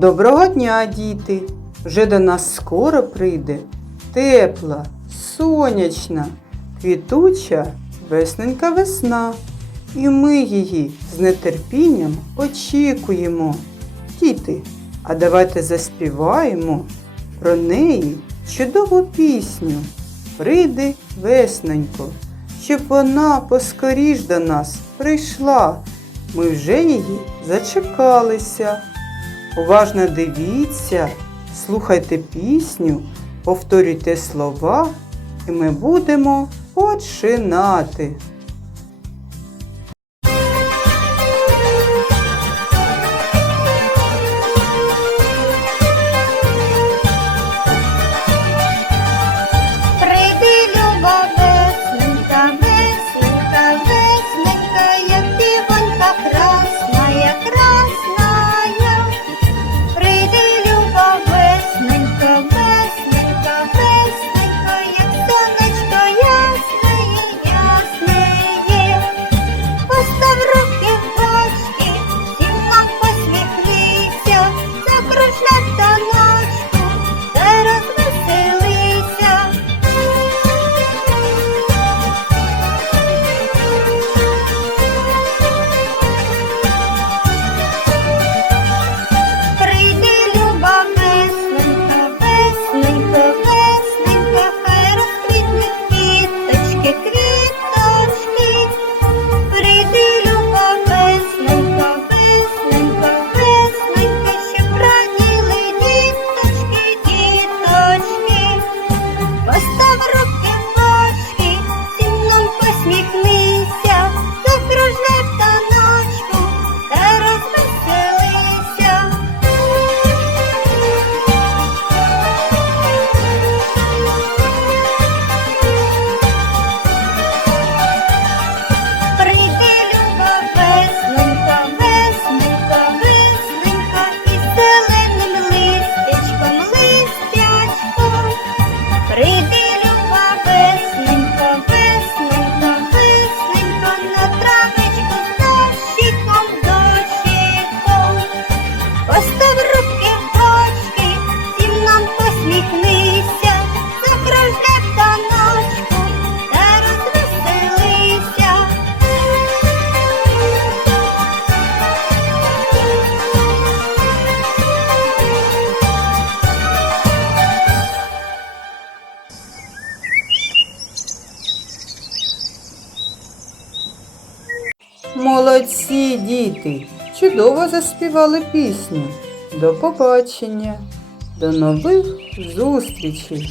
Доброго дня, діти! Вже до нас скоро прийде тепла, сонячна, квітуча весненька весна. І ми її з нетерпінням очікуємо. Діти, а давайте заспіваємо про неї чудову пісню. Прийди весненько, щоб вона поскоріш до нас прийшла. Ми вже її зачекалися. Уважно дивіться, слухайте пісню, повторюйте слова, і ми будемо починати. Молодці, діти! Чудово заспівали пісню. До побачення, до нових зустрічей!